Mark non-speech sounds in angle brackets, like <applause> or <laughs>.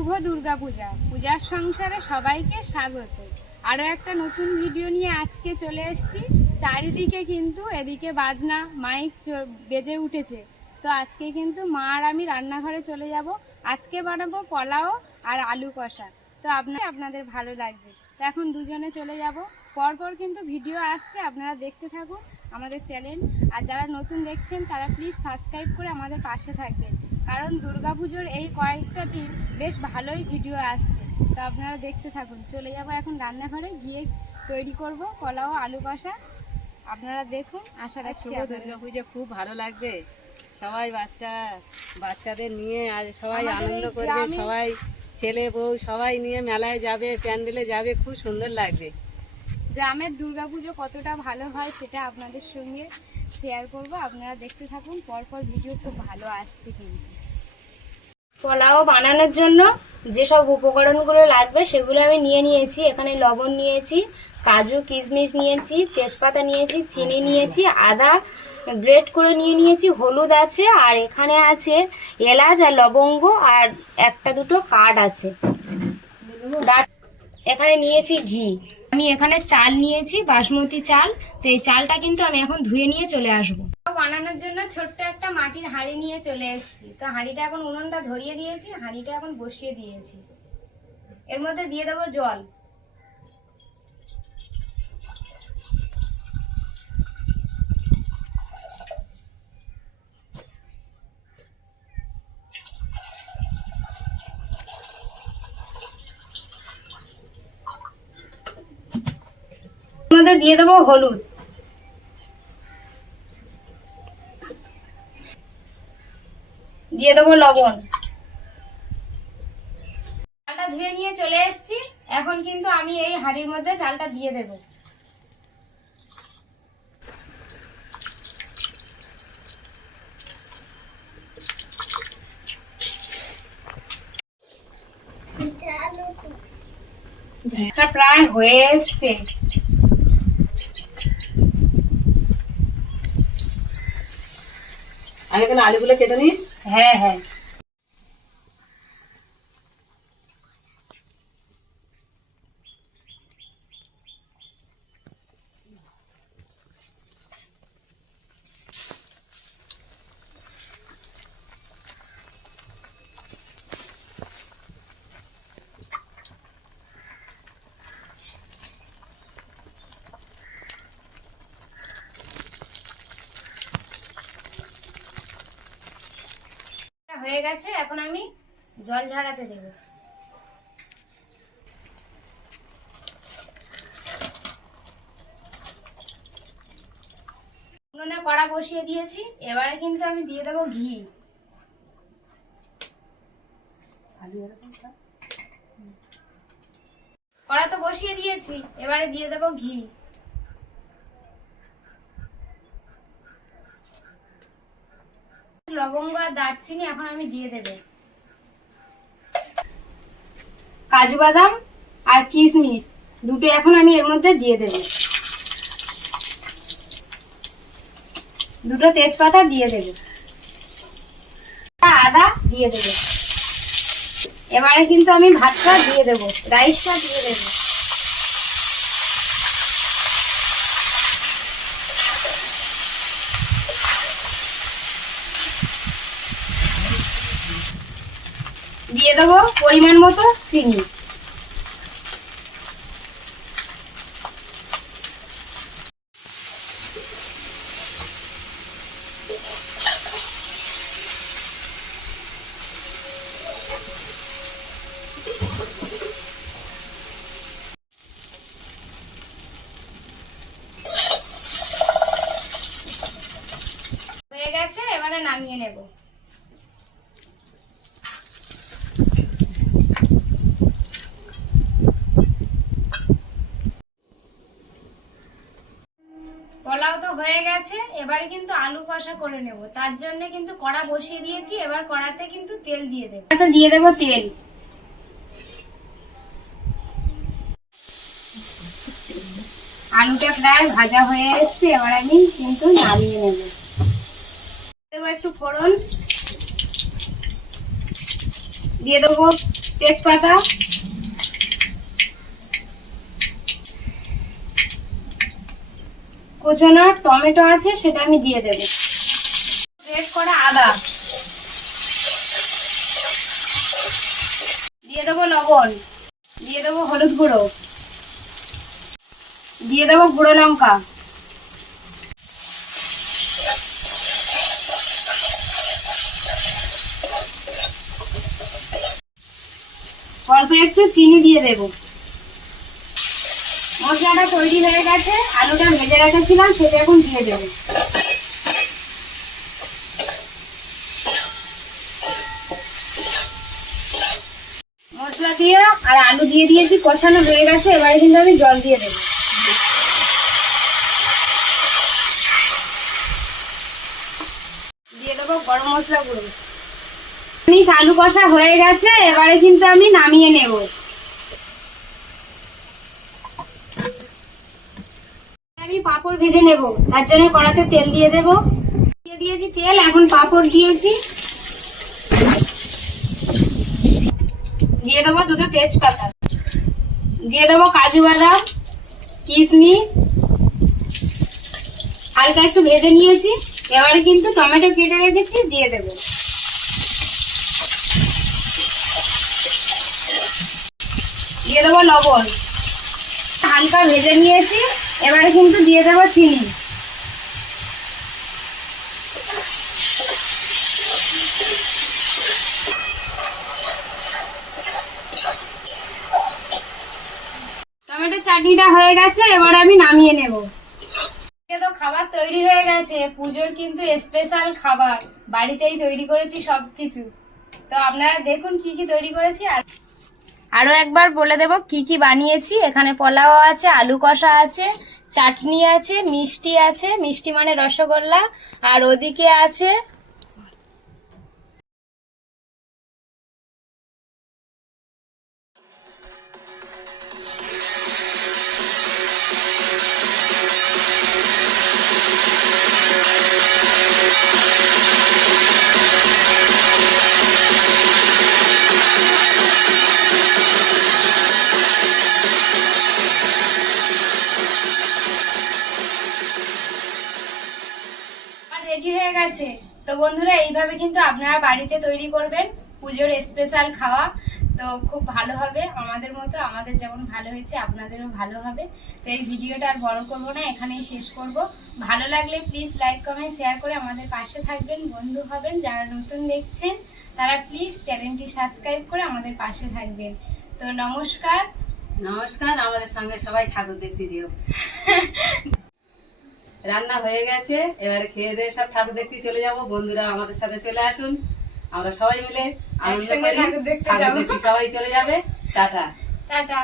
শুভ দুর্গা পূজা পূজার সংসারে সবাইকে স্বাগত। আরও একটা নতুন ভিডিও নিয়ে আজকে চলে এসেছি। চারিদিকে কিন্তু এদিকে বাজনা, মাইক বেজে উঠেছে। তো আজকে কিন্তু মা আর আমি রান্নাঘরে চলে যাব। আজকে বানাবো পোলাও আর আলু কষা। তো আপনার আপনাদের ভালো লাগবে। তো এখন দুজনে চলে যাব। পরপর কিন্তু ভিডিও আসছে, আপনারা দেখতে থাকুন আমাদের চ্যানেল। আর যারা নতুন দেখছেন, তারা প্লিজ সাবস্ক্রাইব করে আমাদের পাশে থাকবেন। কারণ দুর্গাপুজোর এই কয়েকটা দিন বেশ ভালোই ভিডিও আসছে। তো আপনারা দেখতে থাকুন। চলে যাব এখন রান্নাঘরে গিয়ে তৈরি করব পোলাও আলু কষা। আপনারা দেখুন আশা রাখছি শুভ আপনাদের- দুর্গা পুজো খুব ভালো লাগবে। সবাই বাচ্চা বাচ্চাদের নিয়ে আজ সবাই আনন্দ করবে। সবাই ছেলে বউ সবাই নিয়ে মেলায় যাবে প্যান্ডেলে যাবে খুব সুন্দর লাগবে। গ্রামের দুর্গাপুজো কতটা ভালো হয় সেটা আপনাদের সঙ্গে শেয়ার করব। আপনারা দেখতে থাকুন পরপর ভিডিও খুব ভালো আসছে কিন্তু। পোলাও বানানোর জন্য যেসব উপকরণগুলো লাগবে সেগুলো আমি নিয়ে নিয়েছি। এখানে লবণ নিয়েছি, কাজু, কিশমিশ নিয়েছি, তেজপাতা নিয়েছি, চিনি নিয়েছি, আদা গ্রেট করে নিয়ে নিয়েছি, হলুদ আছে, আর এখানে আছে এলাচ আর লবঙ্গ, আর একটা দুটো কাঠ আছে। এখানে নিয়েছি ঘি। আমি এখানে চাল নিয়েছি, বাসমতি চাল। তো এই চালটা কিন্তু আমি এখন ধুয়ে নিয়ে চলে আসব। বানানোর জন্য ছোট্ট একটা মাটির হাঁড়ি নিয়ে চলে এসেছি। তো হাঁড়িটা এখন উনুনটা ধরিয়ে দিয়েছি, হাঁড়িটা এখন বসিয়ে দিয়েছি। এর মধ্যে দিয়ে দেবো জল। মধ্যে দিয়ে দেবো হলুদ। দিয়ে দেবো লবণ। চালটা ধুয়ে নিয়ে চলে এসেছি। এখন কিন্তু আমি এই হাঁড়ির মধ্যে চালটা দিয়ে দেব। প্রায় হয়ে এসছে। আমি এখানে আলুগুলো কেটে নিই। হ্যাঁ হ্যাঁ। হয়ে গেছে এখন আমি জল ঝাড়াতে দেব। উনুনে কড়া বসিয়ে দিয়েছি এবারে কিন্তু আমি দিয়ে দেবো ঘি। কড়া তো বসিয়ে দিয়েছি এবারে দিয়ে দেবো ঘি। লবঙ্গ আর দারচিনি এখন আমি দিয়ে দেব। কাজু বাদাম আর কিশমিশ, দুটো এখন আমি এর মধ্যে দিয়ে দেব। দুটো তেজপাতা দিয়ে দেব। আদা দিয়ে দেব। এবারে কিন্তু আমি ভাতটা দিয়ে দেব, রাইসটা দিয়ে দেব। দিয়ে দেবো পরিমাণ মতো চিনি। হয়ে গেছে এবারে নামিয়ে নেব পোলাও তো হয়ে গেছে, এবারে কিন্তু আলু কষা করে নেব। তার জন্য কিন্তু কড়া বসিয়ে দিয়েছি, এবার কড়াতে কিন্তু তেল দিয়ে দেবো। তো দিয়ে দেবো তেল। আলুটা প্রায় ভাজা হয়ে এসছে, এবার আমি কিন্তু নামিয়ে নেব। দেবো একটু ফোড়ন। দিয়ে দেবো তেজপাতা। কুচনো টমেটো আছে, সেটা আমি দিয়ে দেবো। গ্রেট করা আদা। দিয়ে দেবো লবণ। দিয়ে দেবো হলুদ গুঁড়ো। দিয়ে দেবো গুঁড়ো লঙ্কা। অল্প একটু চিনি দিয়ে দেব। মশলাটা তৈরি হয়ে গেছে, আলুটা ভেজে রেখেছিলাম, সেটা এখন দিয়ে দেবো। মশলা দিয়ে আর আলু দিয়ে দিয়েছি, কষানো হয়ে গেছে, এবারে কিন্তু আমি জল দিয়ে দেবো। দিয়ে দেবো গরম মশলা গুঁড়ো। আলু কষা হয়ে গেছে, এবারে কিন্তু আমি নামিয়ে নেব। পাঁপড় ভেজে নেব। তার জন্য কড়াতে তেল দিয়ে দেব। দিয়ে দিয়েছি তেল, এখন পাঁপড় দিয়েছি। দিয়ে দেবো দুটো তেজপাতা। দিয়ে দেবো কাজু বাদাম, কিশমিশ। হালকা একটু ভেজে নিয়েছি। এবারে কিন্তু টমেটো কেটে রেখেছি, দিয়ে দেবো। দিয়ে দেবো লবণ। হালকা ভেজে নিয়েছি। এবারে কিন্তু দিয়ে দেবো চিনি। টমেটো চাটনিটা হয়ে গেছে, এবার আমি নামিয়ে তো খাবার তৈরি হয়ে গেছে, পুজোর কিন্তু স্পেশাল খাবার। বাড়িতেই তৈরি করেছি সব কিছু তো আপনারা দেখুন কি কি তৈরি করেছি আর আরও একবার বলে দেব, কি কি বানিয়েছি? এখানে পোলাও আছে, আলু কষা আছে, চাটনি আছে, মিষ্টি আছে, মিষ্টি মানে রসগোল্লা। আর ওদিকে আছে গেছে তো বন্ধুরা এইভাবে কিন্তু আপনারা বাড়িতে তৈরি করবেন। পুজোর স্পেশাল খাওয়া। তো খুব ভালো হবে। আমাদের মতো আমাদের যেমন ভালো হয়েছে আপনাদেরও ভালো হবে। তো এই ভিডিওটা আর বড় করব না এখানেই শেষ করব। ভালো লাগলে প্লিজ লাইক কমেন্ট শেয়ার করে আমাদের পাশে থাকবেন বন্ধু হবেন। যারা নতুন দেখছেন তারা প্লিজ চ্যানেলটি সাবস্ক্রাইব করে আমাদের পাশে থাকবেন। তো নমস্কার। নমস্কার আমাদের সঙ্গে সবাই ঠাকুর দেখতে যেও। <laughs> রান্না হয়ে গেছে। এবারে খেয়ে দিয়ে সব ঠাকুর দেখতে চলে যাব। বন্ধুরা আমাদের সাথে চলে আসুন। আমরা সবাই মিলে ঠাকুর। দেখতে সবাই চলে যাবে। টাটা। টাটা।